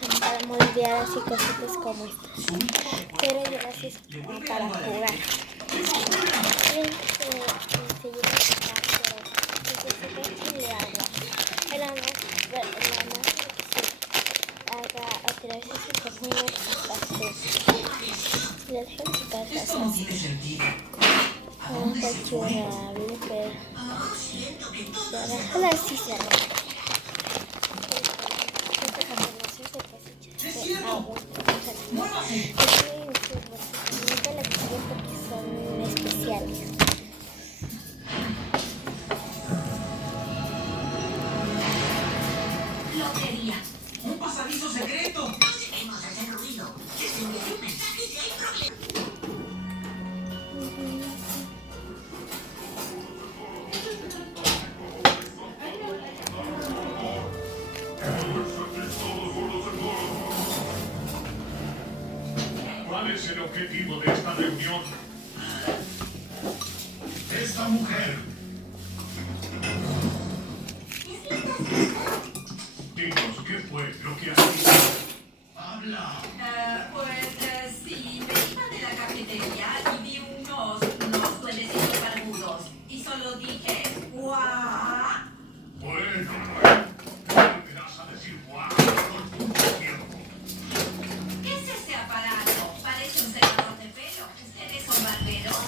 Son para moldear así cositas como estas, pero yo las hice como para jugar. Se lleva a sacar, pero se echa de agua. El agua haga atraerse su cocina y la dejan secar así. No está churrable, pero ahora sí se arregla. Porque son especiales. Lotería. ¡Un pasadizo secreto! No seguimos ese ruido. Que se envíe un mensaje si hay problema. ¿Cuál es el objetivo de esta reunión? Esta mujer. Dinos, ¿qué fue lo que has visto? ¡Habla! Sí, me iba de la cafetería y vi unos duendecitos barbudos. Y solo dije, ¡guau! Bueno, no te das a decir guau por mucho tiempo. ¿Qué es ese aparato? Parece un secador de pelo. ¿Ustedes son barberos?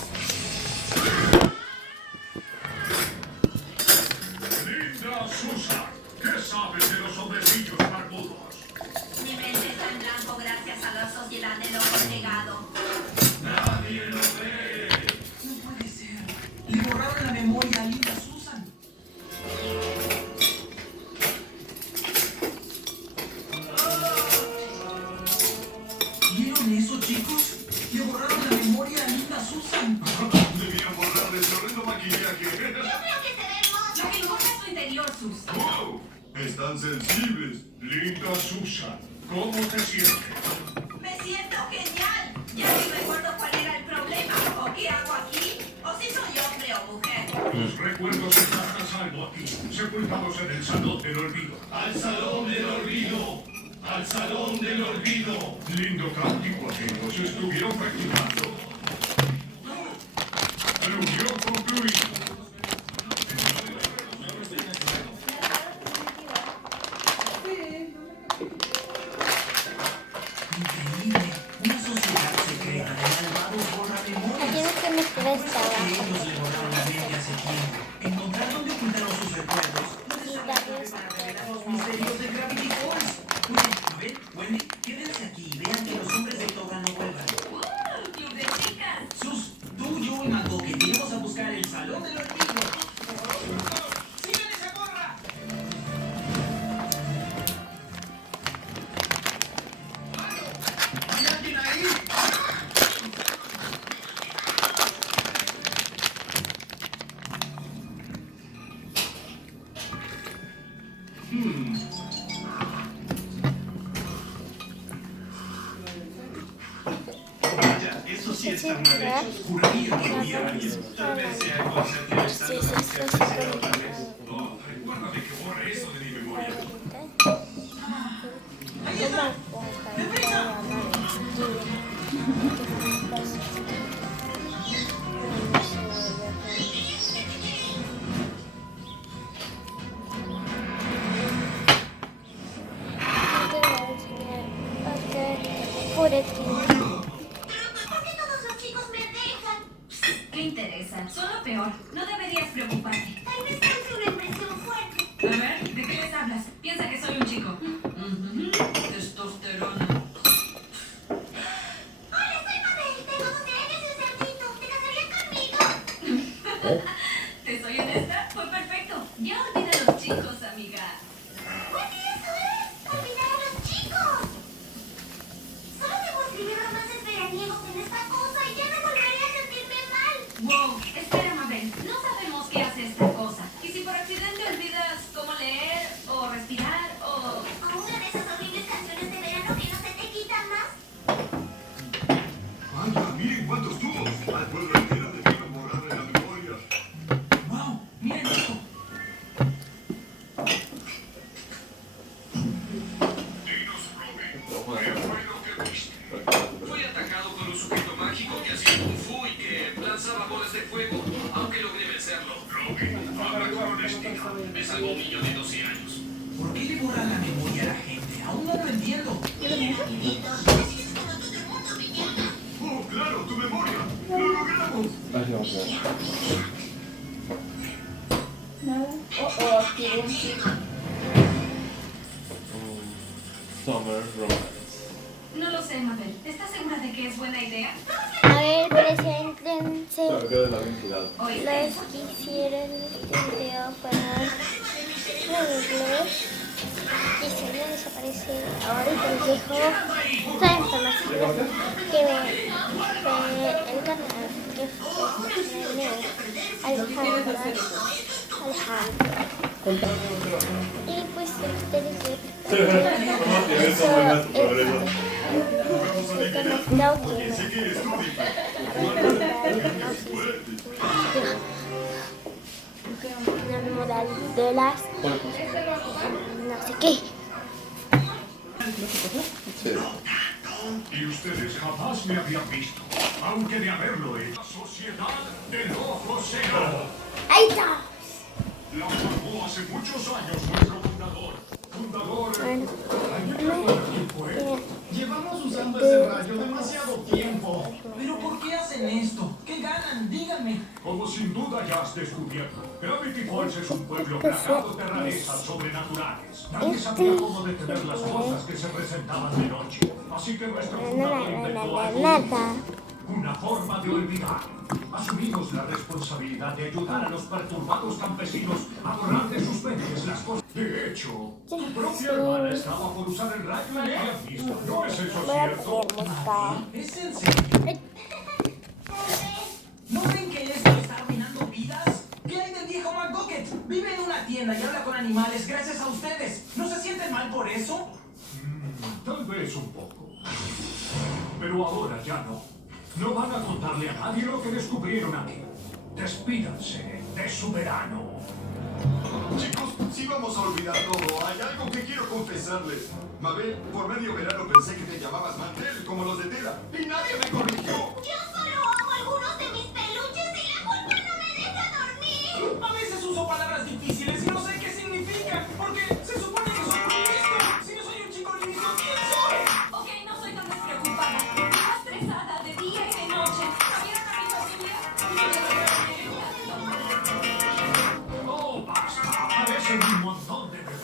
Linda Susan, ¿qué sabes de los hombrecillos barbudos? Mi mente está en blanco gracias a la sociedad del ojo negado. Nadie lo ve. No puede ser. Le borraron la memoria a Linda Susan. ¿Vieron eso, chicos? Le borraron la memoria a Linda Susan. Debían borrarle el horrendo maquillaje. Yo creo que se ve hermoso. Lo que importa es su interior, Sus. ¡Wow! Están sensibles. Linda Susan, ¿cómo te sientes? Me siento genial. Ya ni recuerdo cuál era el problema. ¿O qué hago aquí? ¿O si soy hombre o mujer? Los recuerdos están a salvo aquí, sepultados en el salón del olvido. ¡Al salón del olvido! ¡Al salón del olvido! Lindo cántico aquello, se estuvieron practicando. Reunión concluida. Increíble. Una sociedad secreta de malvados borra memoria. Tienes que meter esta abajo. Ellos le borraron la mente hace tiempo. Encontrar dónde ocultaron sus recuerdos. No es darles para revelar los misterios de Gravity Falls. Oye, a ver, Wendy, quédense aquí y vean que los hombres de Toga no vuelvan. ¡Club de chicas! Sus, tú, yo y Magoke iremos a buscar el salón del olvido. ¡Sigan esa gorra! ¿Hay alguien ahí? Vaya, eso sí está mal hecho. Juraría que hubiera alguien. Tal vez sea el concepto de esta noticia oficial, tal vez. Oh, recuérdame que borre eso de mi memoria. ¡Ahí está! ¡Deprisa! Por aquí. ¿Por qué todos los chicos me dejan? ¿Qué interesa? Solo peor. No deberías preocuparte. Tal vez cause una impresión fuerte. A ver, ¿de qué les hablas? Piensa que soy un chico. Testosterona. Hola, soy Mabel. Tengo 12 años y un cerdito. ¿Te casarías conmigo? ¿Te soy honesta? Fue perfecto. Ya olvida a los chicos, amiga. Wendy, eso es. Olvidar a los chicos. Solo debo escribir romances veraniegos en esta cosa y ya no volveré a sentirme mal. Wow, espera, Mabel. No sabemos qué hace esta cosa. ¿Y si por accidente olvidas cómo leer o respirar o una de esas horribles canciones de verano que no se te quitan más? Me salvó un niño de 12 años. ¿Por qué le borran la memoria a la gente? Aún no lo entiendo. ¡Oh, claro, tu memoria! ¡Lo logramos! Nada. Oh, activo un chip. Summer Romance. No lo sé, Mabel. ¿Estás segura de que es buena idea? A ver, preséntense. Claro, queda la identidad. ¿Oíste? Los que hicieron este video fueron Rublos. Y si no desaparece ahorita les dejo toda la información que ve el canal que fue Alejandra. Y pues ustedes una moral de las no sé qué. Sí. Y ustedes jamás me habían visto, aunque de haberlo hecho. La Sociedad del Ojo Cego. Ahí está. La formó hace muchos años nuestro fundador. Bueno, ¿Quién fue? Llevamos usando ese rayo demasiado tiempo. ¿Pero por qué hacen esto? ¿Qué ganan? Díganme. Como sin duda ya has descubierto, Gravity Falls es un pueblo plagado de rarezas sobrenaturales. Nadie sabía cómo detener las cosas que se presentaban de noche. Así que nuestro fundador inventó algo, una forma de olvidar. Asumimos la responsabilidad de ayudar a los perturbados campesinos a borrar de sus mentes las cosas. De hecho, tu propia hermana estaba por usar el rayo y la habías visto. ¿No es eso voy a cierto? poner música. ¿Es en serio? ¿No ven que esto está arruinando vidas? ¿Qué hay del viejo McBucket? Vive en una tienda y habla con animales gracias a ustedes. ¿No se sienten mal por eso? Tal vez un poco. Pero ahora ya no. No van a contarle a nadie lo que descubrieron aquí. Despídanse de su verano. Chicos, si vamos a olvidar todo, hay algo que quiero confesarles. Mabel, por medio verano pensé que te llamabas Mantel, como los de Tela, y nadie me corrigió. Yo solo amo algunos de mis peluches y la culpa no me deja dormir. A veces uso palabras difíciles y no sé qué significan, porque se supone que soy un listo. Si no soy un chico listo, ¿quién soy? Ok, no soy tan despreocupada. Vivo estresada de día y de noche. ¿Cambiaron a mi familia? ¡Oh, basta! Parecen un montón de bebés.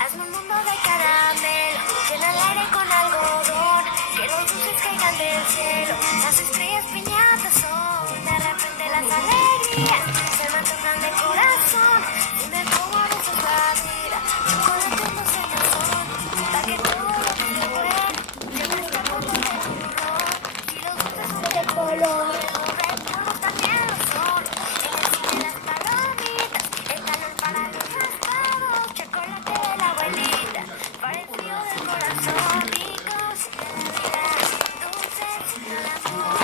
Hazme un mundo de caramelo, llena el aire con algodón, que los dulces caigan del cielo, las estrellas piñatas son, de repente las alegrías se me antojan de corazón, dime cómo a veces la vida, chocolate no se me son, para que todo lo que se bueno, siempre escapa con el burrón, si los dulces son de color, recuerdos también lo son, en el cine las palomitas, están el para los raspados, chocolate de la abuelita, para el frío del corazón, ricos de la vida, dulces del amor,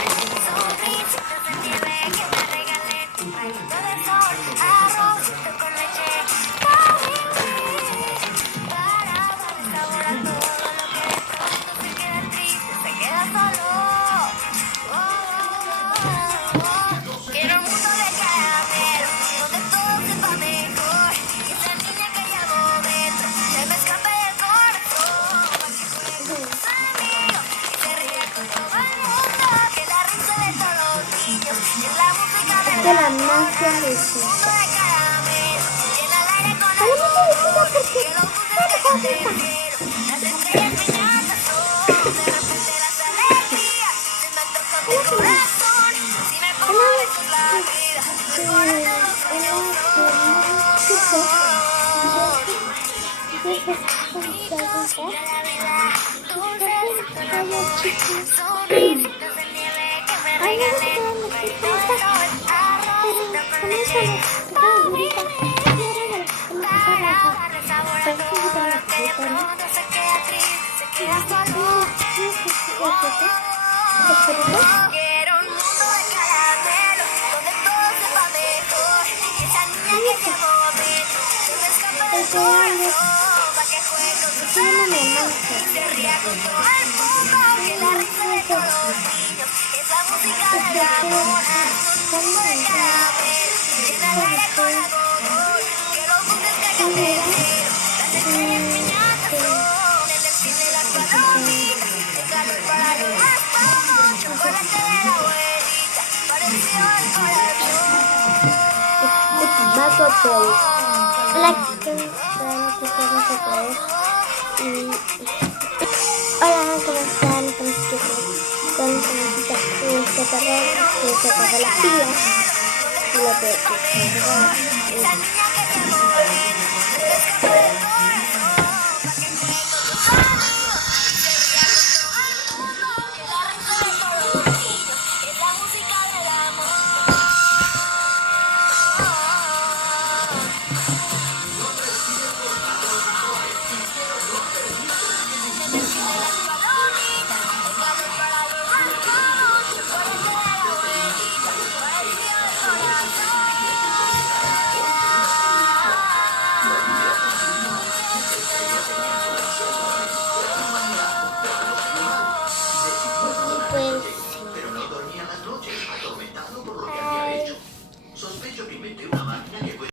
sonrisitas de nieve que me regalé, un rayito de sol, arrocito con leche, para darle sabor a todo lo que de pronto se queda triste, se queda solo. Quiero un mundo de caramelo, donde todo sepa mejor, y esa niña que llevo dentro se me escape del corazón, para que juegue con sus amigos y se ría con todo el mundo, que la risa de todos los niños es la música de De la la magia de un su. mundo de caramelo, llena el aire con algodón, que los dulces caigan del cielo, las estrellas piñatas son, de repente las alegrías se me antojan de corazón, si me pongo a veces la vida, recuerdo los sueños son, mira la vida, dulces con amor, sonrisitas de nieve que me regalé, un rayito de sol, arrocito con leche, para darle sabor a todo lo que de pronto se queda triste, se queda solo. Quiero un mundo de caramelo, donde todo sepa mejor, y esa niña que llevo dentro se me escape del corazón, para que juegue con sus amigos y se ría con todo el mundo, que la risa de todos los niños es la música del amor. mundo de caramelo, llena el aire con algodón, que los dulces caigan del cielo, las estrellas piñatas son, el desfile de las palomitas, el calor para los más famosos, chocolate de la abuelita, parecido al corazón. Marco Polo. Hola chicos, estamos otra vez. Hola, ¿cómo están? Estamos aquí con una camisita que se apagó la pila. Y la puedo